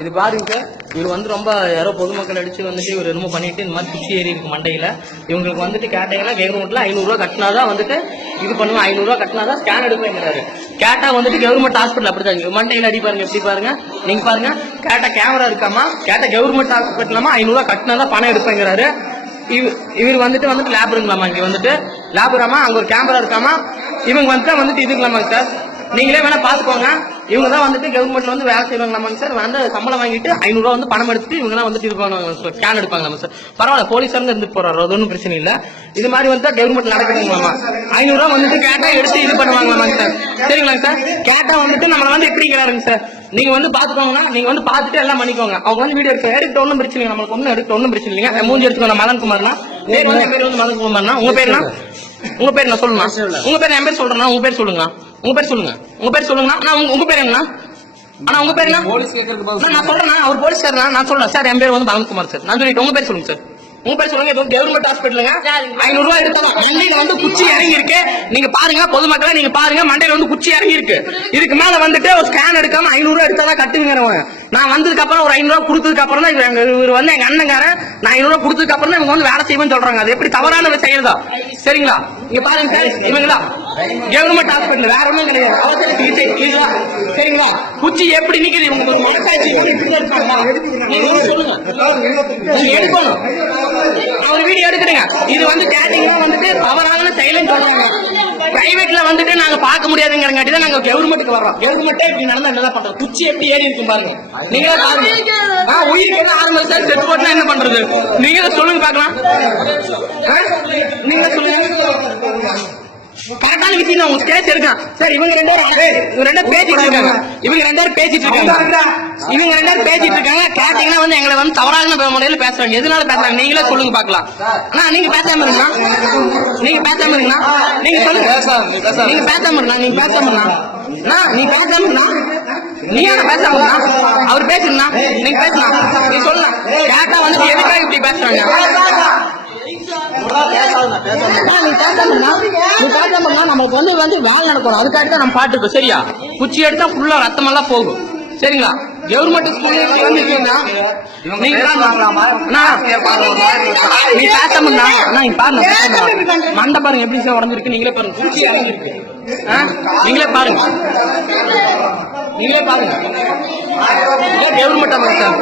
இது பாருங்க சார் இவர் வந்து ரொம்ப யாரோ பொதுமக்கள் அடிச்சு வந்துட்டு இவர் என்னமோ பண்ணிட்டு இந்த மாதிரி குச்சி ஏறி இருக்கு மண்டையில. இவங்களுக்கு வந்துட்டு கேட்டீங்கன்னா கவர்மெண்ட்ல ஐநூறுரூவா கட்டினாதான் வந்துட்டு இது பண்ணுவோம் ஐநூறுரூவா கட்டினாதான் ஸ்கேன் எடுப்பேங்கிறாரு கேட்டா வந்துட்டு கவர்மெண்ட் ஹாஸ்பிட்டல் அப்படிதான் மண்டையில அடி பாருங்க எப்படி பாருங்க? நீங்க பாருங்க கேட்டா கேமரா இருக்காமா? கேட்டா கவர்மெண்ட் ஹாஸ்பிட்டலாமா ஐநூறுரூவா கட்டினாதான் பணம் எடுப்பேங்கிறாரு. இவ- இவர் வந்துட்டு வந்துட்டு லேபருங்களாமா இங்க வந்துட்டு? லேபராமா அங்க ஒரு கேமரா இருக்காமா? இவங்க வந்துட்டு வந்துட்டு இதுங்களாமா சார்? நீங்களே வேணா பாத்துக்கோங்க இவங்க தான் வந்துட்டு கவர்மெண்ட்ல வந்து வேலை செய்வாங்களாமாங்க சார் வந்து சம்பளம் வாங்கிட்டு ஐநூறுரூவா வந்து பணம் எடுத்துட்டு இவங்க தான் வந்துட்டு இது பண்ணுவாங்க சார் ஸ்கேன் எடுப்பாங்களாமா சார் பரவாயில்ல போலீஸாருங்க இருந்து போறாரு அது ஒன்றும் பிரச்சனை இல்லை. இது மாதிரி வந்து கவர்மெண்ட் நடக்குதுங்களாமா ஐநூறுரூவா வந்துட்டு கேட்டா எடுத்து இது பண்ணுவாங்களாமாங்க சார் சரிங்களாங்க சார் கேட்டா வந்துட்டு நம்மள வந்து எப்படி கேளாருங்க சார் நீங்க வந்து பாத்துக்கோங்க நீங்க வந்து பாத்துட்டு எல்லாம் பண்ணிக்கோங்க. அவங்க வந்து வீடியோ எடுக்க எடுக்க ஒன்றும் பிரச்சனை இல்லை நம்மளுக்கு ஒன்றும் எடுக்க ஒன்றும் பிரச்சனை இல்லைங்க. மூஞ்சி எடுத்துக்கோங்க மதன் குமார்னா. பேர் வந்து என் பேர் வந்து மதன் குமார்னா உங்க பேர்னா உங்க பேர் என்ன? சொல்லுங்க. உங்க பேர் என் பேர் சொல்றேன்னா உங்க பேர் சொல்லுங்க? உங்க பேர் சொல்லுங்க. உங்க பேர் சொல்லுங்க நான் உங்க உங்க பேர் என்ன ஆனா உங்க பேர் என்ன? போலீஸ் நான் நான் சொல்றேன் அவர் போலீஸ்காரனா நான் சொல்றேன். சார் என் பேர் வந்து பவன்குமார் சார். நான் சொல்லிட்டு உங்க பேர் சொல்லுங்க சார். உங்க பேர் சொல்லுங்க. இது கவர்மெண்ட் ஹாஸ்பிட்டலுங்க ஐநூறு ரூபாய் எடுத்தோம் மண்டையில வந்து குச்சி இறங்கி இருக்கு நீங்க பாருங்க பொதுமக்களை நீங்க பாருங்க. மண்டையில வந்து குச்சி இறங்கி இருக்கு இதுக்கு மேல வந்துட்டு ஒரு ஸ்கேன் எடுக்காம ஐநூறு ரூபாய் எடுத்தாதான் கட்டுங்கிறவங்க நான் வந்ததுக்கு அப்புறம் ஒரு ஐநூறு ரூபாய் கொடுத்ததுக்கு அப்புறம் தான் இவர் இவர் வந்து எங்க அண்ணங்காரன். நான் ஐநூறு ரூபாய் கொடுத்ததுக்கு அப்புறம் தான் இவங்க வந்து வேலை செய்வேன்னு சொல்றாங்க. அது எப்படி தவறான செயல்தா சரிங்களா? இங்க பாருங்க சார் இவங்களா? கவர்மெண்ட் ஹாஸ்பிட்டல் வேற ஒண்ணும் கிடையாது. அவசர சிகிச்சை சரிங்களா சரிங்களா? குச்சி எப்படி நிக்குது? இவங்க மனசாட்சி சொல்லுங்க. எடுக்கணும். அவர் வீடியோ எடுக்கிறீங்க இது வந்து கேட்டீங்கன்னா வந்துட்டு தவறான செயல்னு சொல்றாங்க பிரைவேட்ல வந்துட்டு நாங்க பார்க்க முடியாதுங்கிறங்காட்டி தான் நாங்க கவர்மெண்ட்டுக்கு வர்றோம். கவர்மெண்ட்டே இப்படி நடந்தா என்ன பண்றோம் குச்சி எப்படி ஏறி இருக்கும் பாருங்க. நீங்களே பாருங்க. ஆ உயிருக்கு என்ன ஆரம்பம் சார் செத்து போட்டுனா என்ன பண்றது? நீங்களே சொல்லுங்க பாக்கலாம் நீங்க நீங்களே சொல்லுங்க. கரெக்டான விஷயம் தான் உங்க கேஸ் எடுக்கலாம் சார் இவங்க ரெண்டு பேரும் இவங்க ரெண்டு பேசிட்டு இருக்காங்க. இவங்க ரெண்டு பேரும் பேசிட்டு இருக்காங்க. இவங்க ரெண்டு பேரும் பேசிட்டு இருக்காங்க. கேட்டீங்கன்னா வந்து எங்களை வந்து தவறான முறையில பேசுறாங்க எதனால பேசுறாங்க? நீங்களே சொல்லுங்க பாக்கலாம் அண்ணா நீங்க பேசாம இருங்களா நீங்க பேசாம இருங்களா நீங்க சொல்லுங்க. நீங்க பேசாம இருங்களா நீங்க பேசாம அண்ணா, நீ பேசாம நீ ஏன் பேசாம இருந்தா அவர் பேசுறா நீங்க பேசலாம் நீ சொல்லலாம் கேட்டா வந்து எதுக்காக இப்படி பேசுறாங்க? நீ பேசாம இருந்தா நீ பேசாம நமக்கு வந்து வந்து வேலை நடக்கணும் அதுக்காக தான் நம்ம பாட்டுக்கு சரியா குச்சி எடுத்தா ஃபுல்லா ரத்தமெல்லாம் போகும் சரிங்களா கவர்மெண்ட் ஸ்கூல்ல வந்து நீங்க அண்ணா, நீ பேசாம அண்ணா நீ பாருங்க பேசாம மண்டை பாருங்க எப்படி சார் உடஞ்சிருக்கு நீங்களே பாருங்க குச்சி இறங்கிருக்கு ஆ? நீங்களே பாருங்க நீங்களே பாருங்க கவர்மெண்ட் சார்